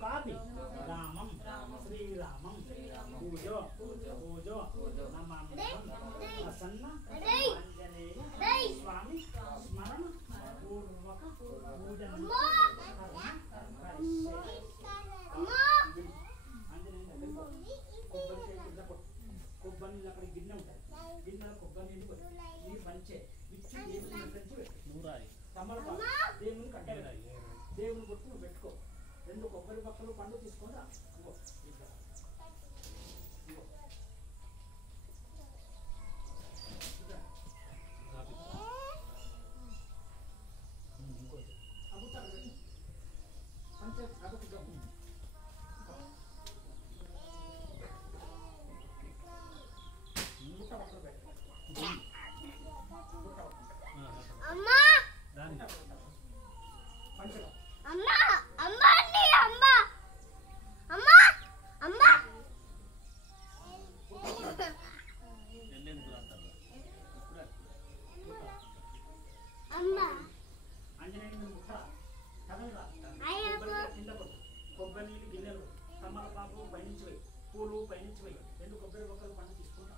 copy రామం శ్రీరామం పూజో పూజో నమామి ప్రసన్న ఆంజనేయ స్వామి స్మరణ పూర్వక పూజన కొబ్బరి నీళ్ళు అక్కడ గిన్నె ఉంటుంది గిన్నె కొబ్బరి నీళ్ళు ఈ పంచే ఇచ్చి తమలపాకు దేవుని కట్టాలి దేవుని గుర్తు నువ్వు పెట్టుకో 2 కొబ్బరి పక్కలు పండు తీసుకొని రా కొబ్బరి నీళ్ళు గిన్నెలు తమలపాకు పైనుంచి పూలు పైనుంచి 2 కొబ్బరి బొక్కలు పండు తీసుకుంటా